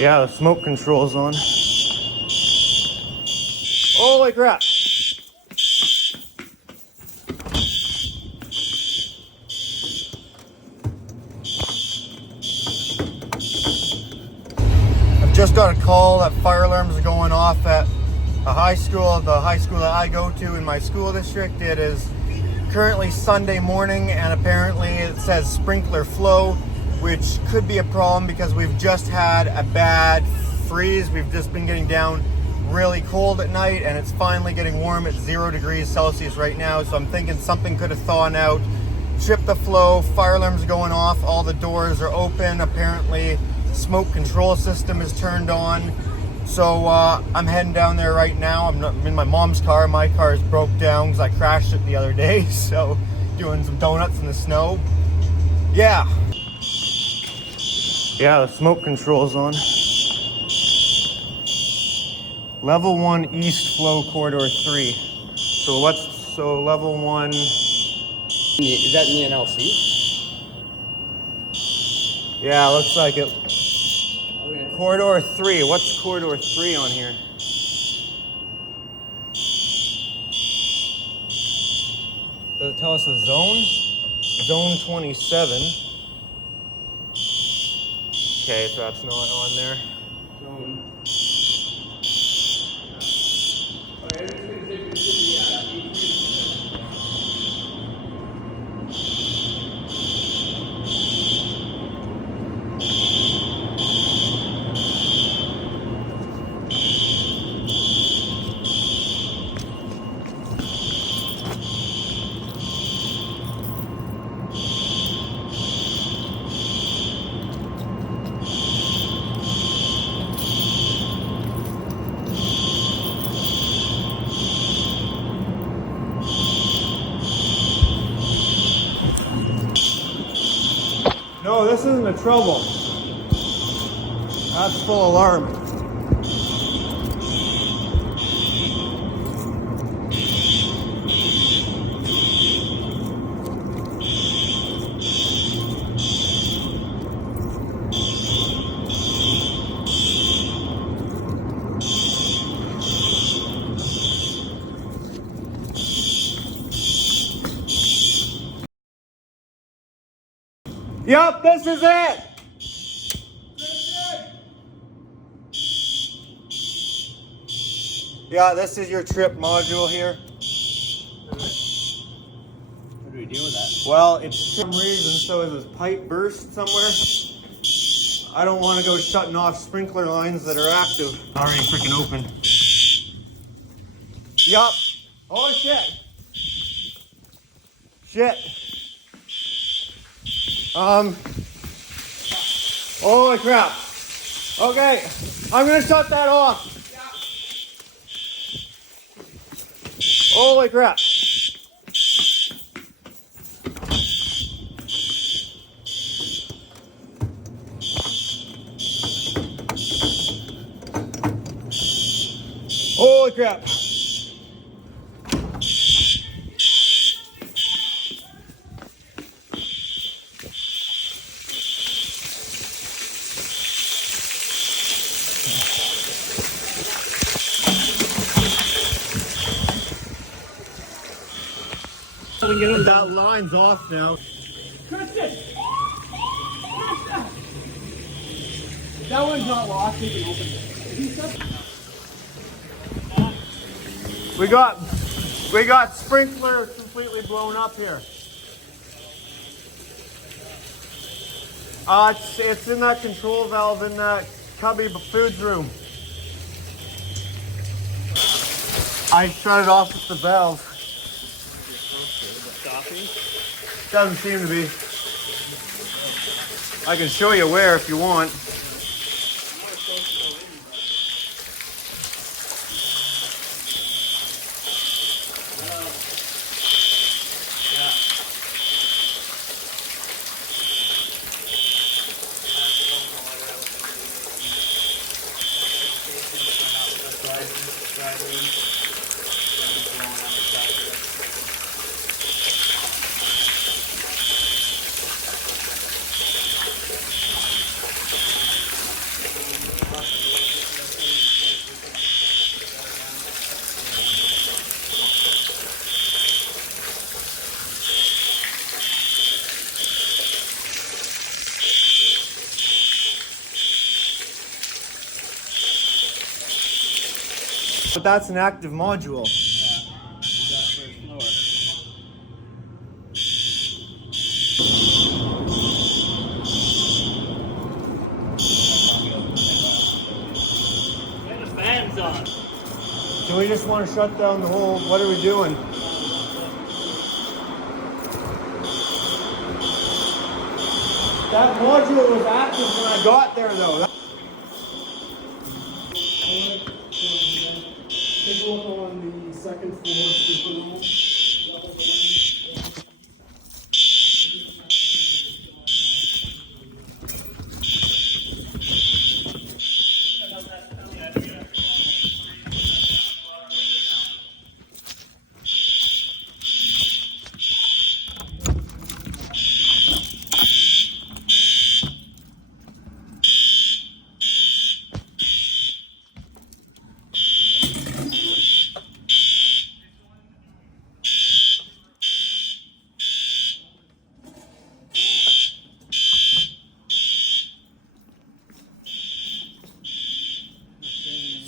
Yeah, the smoke control's on. Holy crap. I've just got a call that fire alarms are going off at a high school, the high school that I go to in my school district. It is currently Sunday morning, and apparently it says sprinkler flow, which could be a problem because we've just had a bad freeze. We've just been getting down really cold at night, and it's finally getting warm at 0 degrees Celsius right now. So I'm thinking something could have thawed out, tripped the flow. Fire alarms are going off, all the doors are open. Apparently smoke control system is turned on. So I'm heading down there right now. I'm in my mom's car. My car is broke down because I crashed it the other day. So doing some donuts in the snow. Yeah, the smoke control's on. Level 1 East Flow Corridor 3. So level 1. Is that in the NLC? Yeah, looks like it. Okay. Corridor 3. What's Corridor 3 on here? Does it tell us the zone? Zone 27. Okay, so that's not on there. Zone. No, this isn't a trouble. That's full alarm. Yep, this is it. Yeah, this is your trip module here. How do we deal with that? Well, it's for some reason, so is this pipe burst somewhere? I don't want to go shutting off sprinkler lines that are active. Already freaking open. Yup. Oh shit. Shit. Holy crap. Okay, I'm gonna shut that off. Holy crap. Holy crap. That line's off now. Kristen! That one's not locked, you can open it. We got sprinkler completely blown up here. It's in that control valve in that cubby foods room. I shut it off with the valve. Doesn't seem to be. I can show you where if you want. But that's an active module. Yeah. That first floor. Get the fans on. Do we just want to shut down the whole, what are we doing? That module was active when I got there though. Take a look on the second floor, speaker room.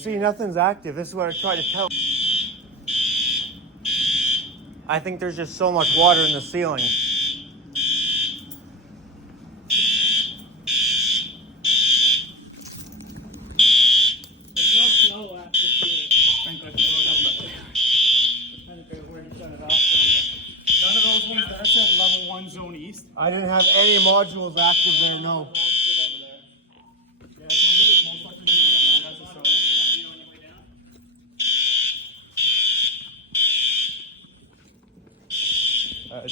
See, nothing's active. This is what I try to tell. I think there's just so much water in the ceiling. There's no flow after here. I think where you shut it off from. None of those ones that said level 1 zone east. I didn't have any modules active there, no. Yeah, it sounds like it's most likely going to be on the other side. Okay.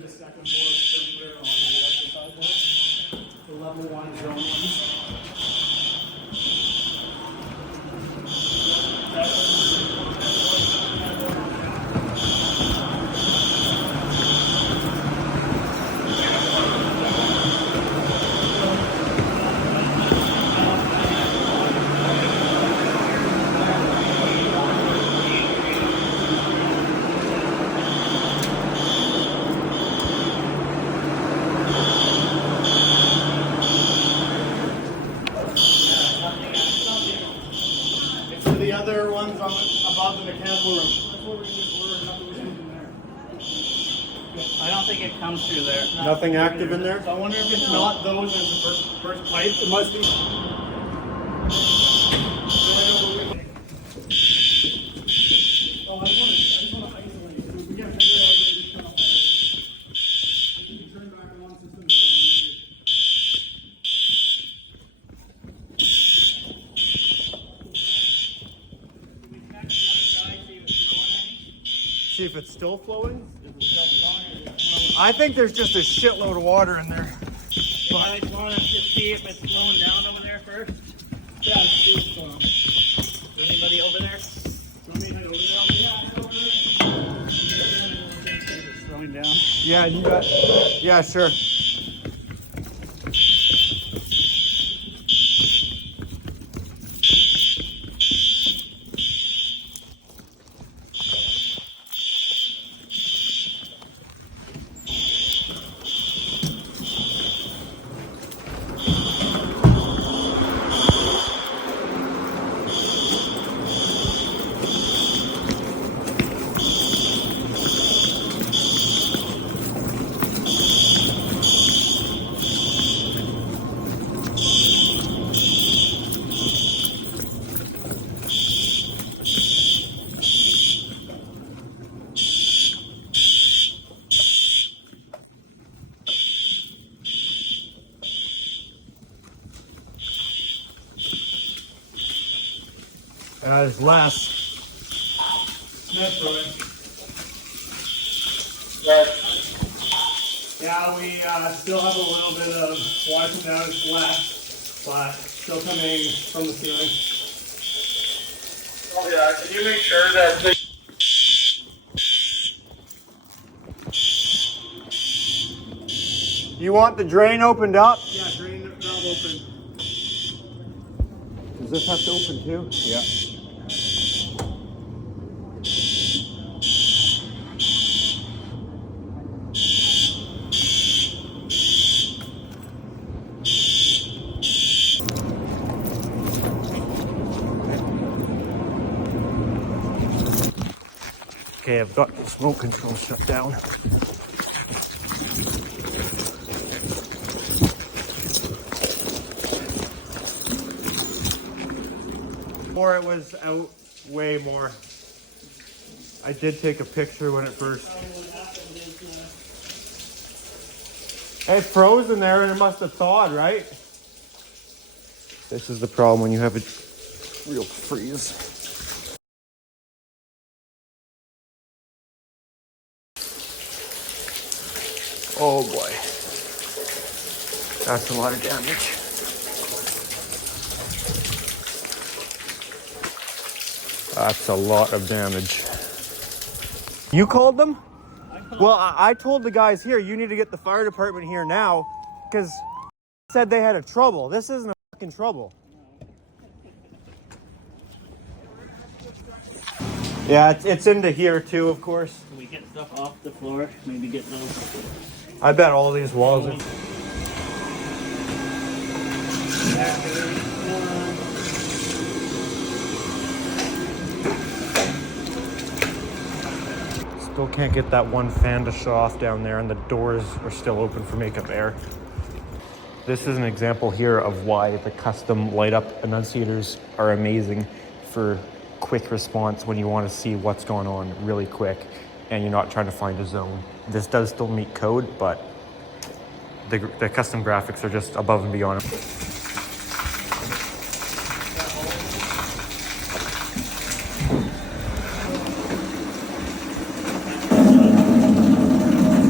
The second floor sprinkler on the other side there. The level 1 zone east. So the other ones on above the mechanical room. That's what we're just ordering. Nothing was moving there. I don't think it comes through there. Nothing active in there? So I wonder if it's not those as the first pipe. It must be. Oh, I just want to isolate. So we can't figure out where this kind of we can turn back on system. See if it's still flowing? I think there's just a shitload of water in there. You guys want to just see if it's flowing down over there first? Yeah, let's see what's going on. Is there anybody over there? Want me to head over there? Yeah, head over there. It's flowing down. Yeah, you got. Yeah, sure. And that is last. That's right. Yeah, we still have a little bit of water damage left, but still coming from the ceiling. Oh yeah, can you make sure that they You want the drain opened up? Yeah, drain valve open. Does this have to open too? Yeah. Okay, I've got the smoke control shut down. Or it was out way more. I did take a picture when it first. It froze in there and it must have thawed, right? This is the problem when you have a real freeze. Oh boy. That's a lot of damage. That's a lot of damage. You called them? Well, I told the guys here, you need to get the fire department here now, because said they had a trouble. This isn't a fucking trouble. Yeah, it's into here too, of course. Can we get stuff off the floor? Maybe get those. I bet all these walls are... Still can't get that one fan to shut off down there, and the doors are still open for makeup air. This is an example here of why the custom light up annunciators are amazing for quick response when you want to see what's going on really quick and you're not trying to find a zone. This does still meet code, but the custom graphics are just above and beyond.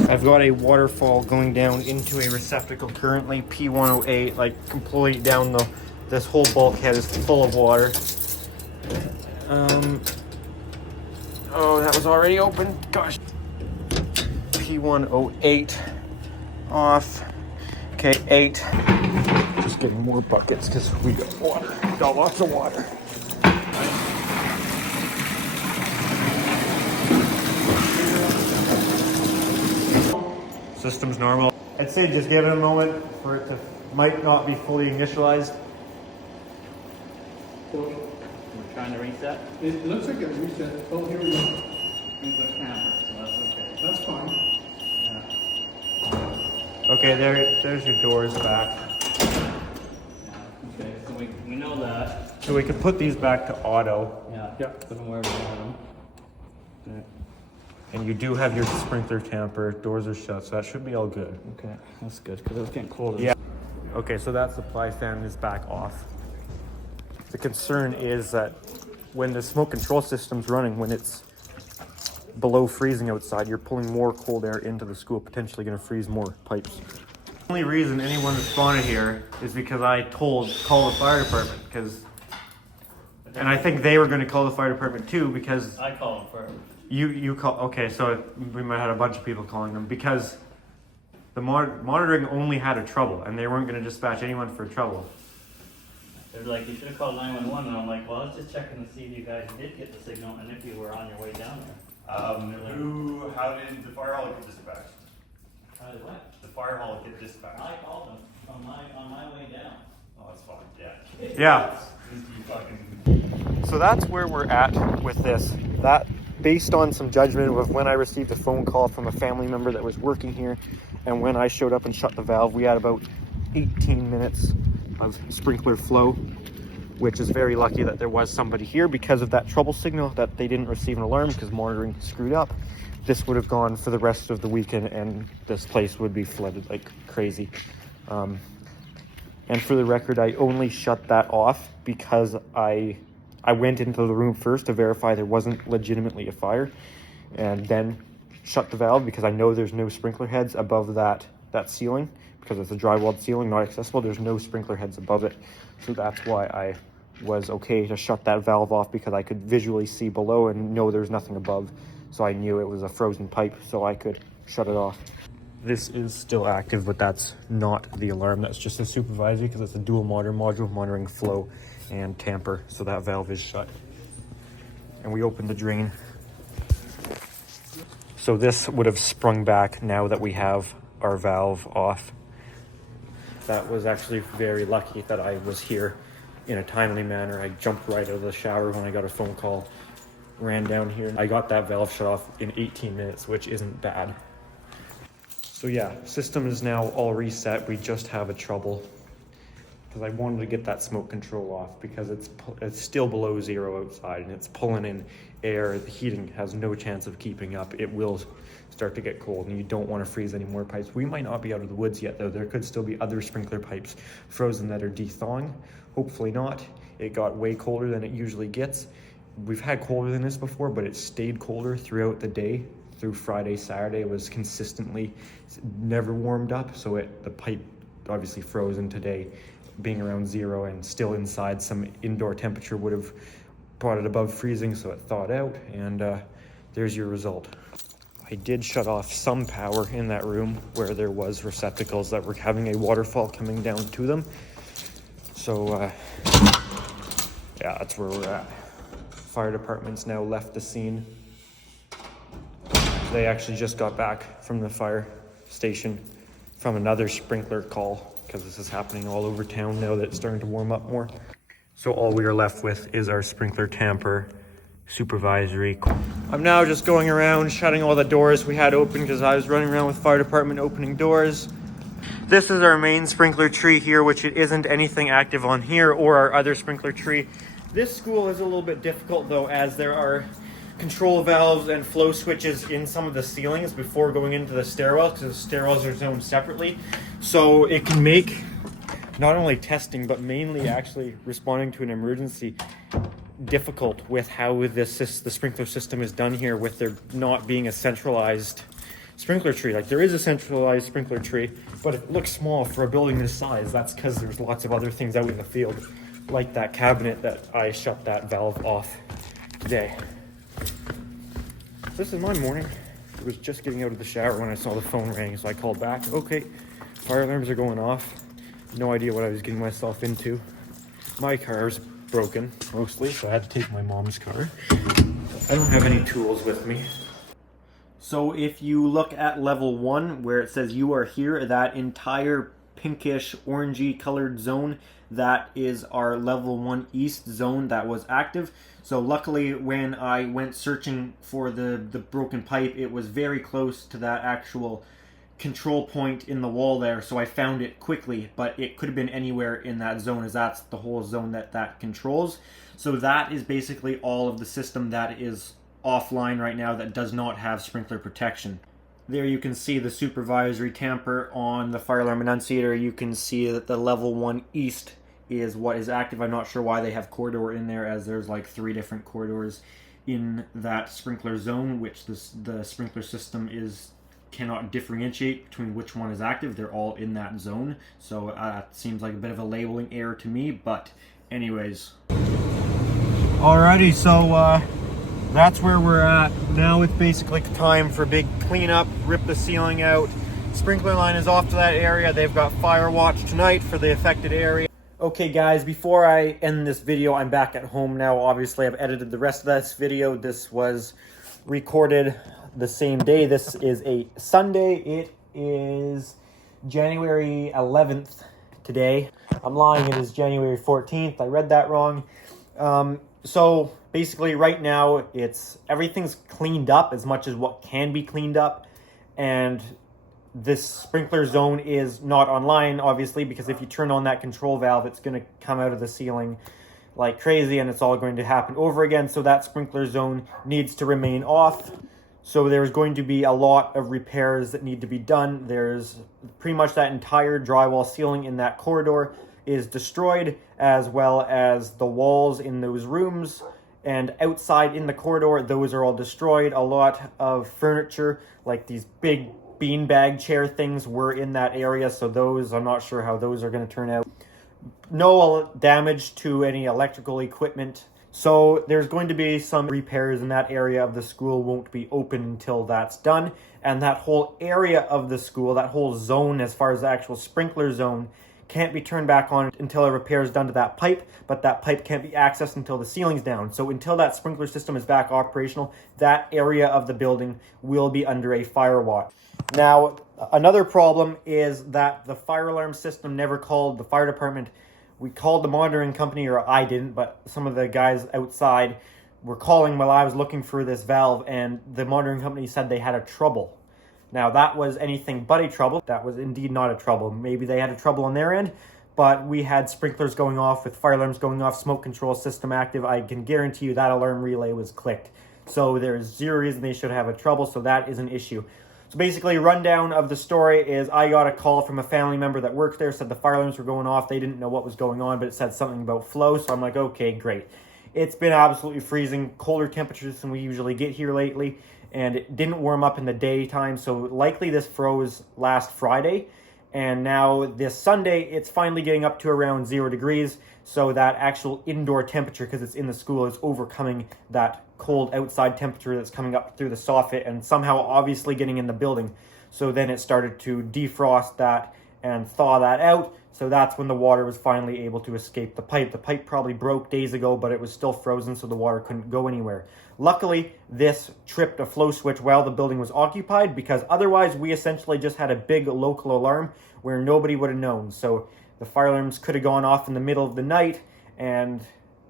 I've got a waterfall going down into a receptacle currently, P108, like completely down this whole bulkhead is full of water. Oh, that was already open, gosh. P108 off, okay, 8. Just getting more buckets because we got water, got lots of water. System's normal. I'd say just give it a moment for it to, might not be fully initialized. We're trying to reset. It looks like it reset. Oh, here we go. Things are tampered, so that's okay. That's fine. Yeah. Okay, there's your doors back. Yeah. Okay, so we know that. So we could put these back to auto. Yeah. Put them where we want them. Yeah. And you do have your sprinkler tamper, doors are shut, so that should be all good. Okay, that's good because it was getting cold. Yeah. Okay, so that supply fan is back off. The concern is that when the smoke control system's running, when it's below freezing outside, you're pulling more cold air into the school, potentially going to freeze more pipes. The only reason anyone responded here is because I call the fire department, and I think they were going to call the fire department too, because I called them first. you call, okay, so we might have had a bunch of people calling them, because the monitoring only had a trouble, and they weren't going to dispatch anyone for trouble. They're like, you should have called 911, and I'm like, well, I was just checking to see if you guys did get the signal and if you were on your way down there. How did the fire hall get dispatched? How did what? The fire hall get dispatched. I called them on my way down. Oh, that's fine, yeah. Yeah. You fucking... So that's where we're at with this. That, based on some judgment of when I received a phone call from a family member that was working here, and when I showed up and shut the valve, we had about 18 minutes of sprinkler flow, which is very lucky that there was somebody here because of that trouble signal, that they didn't receive an alarm because monitoring screwed up. This would have gone for the rest of the weekend and this place would be flooded like crazy. And for the record, I only shut that off because I went into the room first to verify there wasn't legitimately a fire, and then shut the valve because I know there's no sprinkler heads above that ceiling, because it's a drywalled ceiling, not accessible. There's no sprinkler heads above it. So that's why I was okay to shut that valve off, because I could visually see below and know there's nothing above. So I knew it was a frozen pipe, so I could shut it off. This is still active, but that's not the alarm. That's just a supervisory, because it's a dual monitor module monitoring flow and tamper. So that valve is shut. And we opened the drain. So this would have sprung back now that we have our valve off. That was actually very lucky that I was here in a timely manner. I jumped right out of the shower when I got a phone call ran down here. I got that valve shut off in 18 minutes, which isn't bad. So yeah, system is now all reset. We just have a trouble because I wanted to get that smoke control off because it's still below 0 outside and it's pulling in air. The heating has no chance of keeping up. It will start to get cold and you don't want to freeze any more pipes. We might not be out of the woods yet though. There could still be other sprinkler pipes frozen that are de-thawing. Hopefully not. It got way colder than it usually gets. We've had colder than this before, but it stayed colder throughout the day. Through Friday, Saturday, it was consistently never warmed up. So the pipe obviously frozen today, being around 0 and still inside. Some indoor temperature would have brought it above freezing, so it thawed out, and there's your result. I did shut off some power in that room where there was receptacles that were having a waterfall coming down to them. So yeah, that's where we're at. Fire department's now left the scene. They actually just got back from the fire station from another sprinkler call because this is happening all over town now that it's starting to warm up more. So all we are left with is our sprinkler tamper supervisory. I'm now just going around shutting all the doors we had open because I was running around with fire department opening doors. This is our main sprinkler tree here, which it isn't anything active on here, or our other sprinkler tree. This school is a little bit difficult though, as there are control valves and flow switches in some of the ceilings before going into the stairwells, because the stairwells are zoned separately. So it can make not only testing, but mainly actually responding to an emergency difficult with how the sprinkler system is done here, with there not being a centralized sprinkler tree. Like, there is a centralized sprinkler tree, but it looks small for a building this size. That's because there's lots of other things out in the field, like that cabinet that I shut that valve off today. This is my morning. I was just getting out of the shower when I saw the phone ring, so I called back. Okay, fire alarms are going off. No idea what I was getting myself into. My car's broken, mostly, so I had to take my mom's car. I don't have any tools with me. So if you look at level 1, where it says you are here, that entire pinkish orangey colored zone, that is our level 1 east zone that was active. So luckily when I went searching for the broken pipe, it was very close to that actual control point in the wall there, so I found it quickly, but it could have been anywhere in that zone, as that's the whole zone that controls. So that is basically all of the system that is offline right now that does not have sprinkler protection. There you can see the supervisory tamper on the fire alarm annunciator. You can see that the level 1 east is what is active. I'm not sure why they have corridor in there, as there's like 3 different corridors in that sprinkler zone, which the sprinkler system cannot differentiate between which one is active. They're all in that zone. So it seems like a bit of a labeling error to me, but anyways. Alrighty, so that's where we're at. Now it's basically time for big cleanup, rip the ceiling out. Sprinkler line is off to that area. They've got fire watch tonight for the affected area. Okay guys, before I end this video, I'm back at home now. Obviously I've edited the rest of this video. This was recorded the same day. This is a Sunday. It is January 11th today. I'm lying, it is January 14th. I read that wrong. So basically right now everything's cleaned up as much as what can be cleaned up, and this sprinkler zone is not online, obviously, because if you turn on that control valve, it's going to come out of the ceiling like crazy, and it's all going to happen over again. So that sprinkler zone needs to remain off. So there's going to be a lot of repairs that need to be done. There's pretty much that entire drywall ceiling in that corridor is destroyed, as well as the walls in those rooms. And outside in the corridor, those are all destroyed. A lot of furniture, like these big beanbag chair things, were in that area. So those, I'm not sure how those are going to turn out. No damage to any electrical equipment. So there's going to be some repairs in that area of the school. Won't be open until that's done. And that whole area of the school, that whole zone, as far as the actual sprinkler zone, can't be turned back on until a repair is done to that pipe, but that pipe can't be accessed until the ceiling's down. So until that sprinkler system is back operational, that area of the building will be under a fire watch. Now, another problem is that the fire alarm system never called the fire department. We called the monitoring company, or I didn't, but some of the guys outside were calling while I was looking for this valve, and the monitoring company said they had a trouble. Now, that was anything but a trouble. That was indeed not a trouble. Maybe they had a trouble on their end, but we had sprinklers going off with fire alarms going off, smoke control system active. I can guarantee you that alarm relay was clicked. So there's zero reason they should have a trouble, so that is an issue. So basically, rundown of the story is I got a call from a family member that worked there, said the fire alarms were going off. They didn't know what was going on, but it said something about flow, so I'm like, okay, great. It's been absolutely freezing, colder temperatures than we usually get here lately, and it didn't warm up in the daytime, so likely this froze last Friday, and now this Sunday, it's finally getting up to around 0 degrees, so that actual indoor temperature, because it's in the school, is overcoming that cold outside temperature that's coming up through the soffit and somehow obviously getting in the building. So then it started to defrost that and thaw that out. So that's when the water was finally able to escape the pipe. The pipe probably broke days ago, but it was still frozen, so the water couldn't go anywhere. Luckily, this tripped a flow switch while the building was occupied, because otherwise we essentially just had a big local alarm where nobody would have known. So the fire alarms could have gone off in the middle of the night, and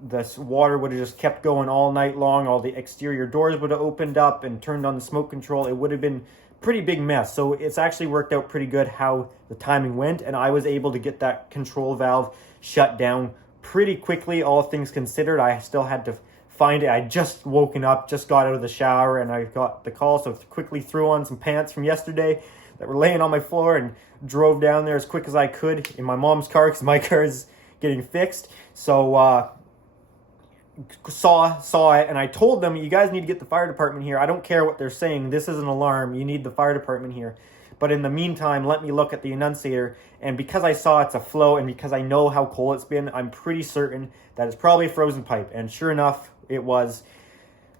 the water would have just kept going all night long. All the exterior doors would have opened up and turned on the smoke control. It would have been pretty big mess. So it's actually worked out pretty good how the timing went, and I was able to get that control valve shut down pretty quickly, all things considered. I still had to find it. I just woken up, just got out of the shower, and I got the call, so quickly threw on some pants from yesterday that were laying on my floor and drove down there as quick as I could in my mom's car, because my car is getting fixed. So saw it, and I told them, you guys need to get the fire department here. I don't care what they're saying. This is an alarm. You need the fire department here. But in the meantime, let me look at the annunciator. And because I saw it's a flow, and because I know how cold it's been, I'm pretty certain that it's probably a frozen pipe. And sure enough, it was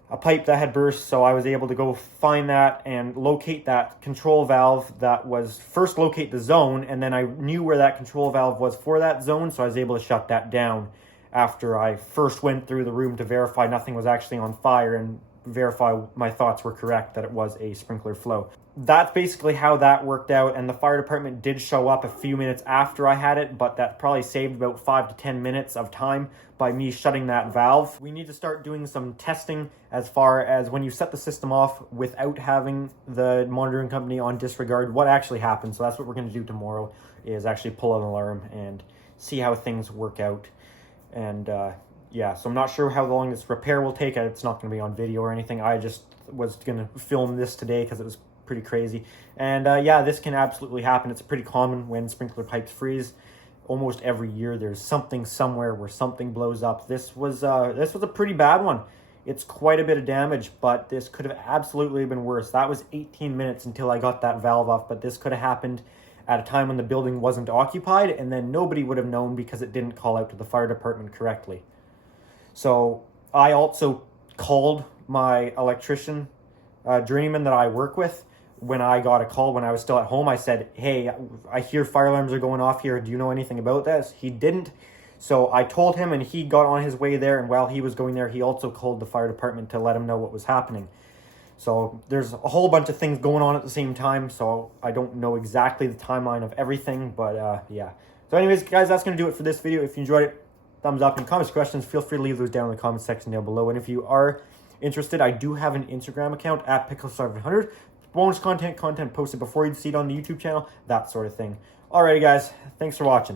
a pipe that had burst. So I was able to go find that and locate that control valve that was, first locate the zone, and then I knew where that control valve was for that zone, so I was able to shut that down after I first went through the room to verify nothing was actually on fire and verify my thoughts were correct, that it was a sprinkler flow. That's basically how that worked out, and the fire department did show up a few minutes after I had it, but that probably saved about 5 to 10 minutes of time by me shutting that valve. We need to start doing some testing as far as when you set the system off without having the monitoring company on disregard, what actually happens. So that's what we're going to do tomorrow, is actually pull an alarm and see how things work out. And yeah, so I'm not sure how long this repair will take. It's not going to be on video or anything. I just was going to film this today because it was pretty crazy. And yeah, this can absolutely happen. It's pretty common when sprinkler pipes freeze. Almost every year there's something somewhere where something blows up. This was a pretty bad one. It's quite a bit of damage, but this could have absolutely been worse. That was 18 minutes until I got that valve off, but this could have happened at a time when the building wasn't occupied, and then nobody would have known because it didn't call out to the fire department correctly. So I also called my electrician, journeyman that I work with, when I got a call when I was still at home. I said, hey, I hear fire alarms are going off here. Do you know anything about this? He didn't. So I told him, and he got on his way there, and while he was going there, he also called the fire department to let him know what was happening. So there's a whole bunch of things going on at the same time, so I don't know exactly the timeline of everything, but yeah. So anyways, guys, that's going to do it for this video. If you enjoyed it, thumbs up, and comments, questions, feel free to leave those down in the comment section down below. And if you are interested, I do have an Instagram account at Pickle700. Bonus content posted before you see it on the YouTube channel, that sort of thing. Alrighty, guys, thanks for watching.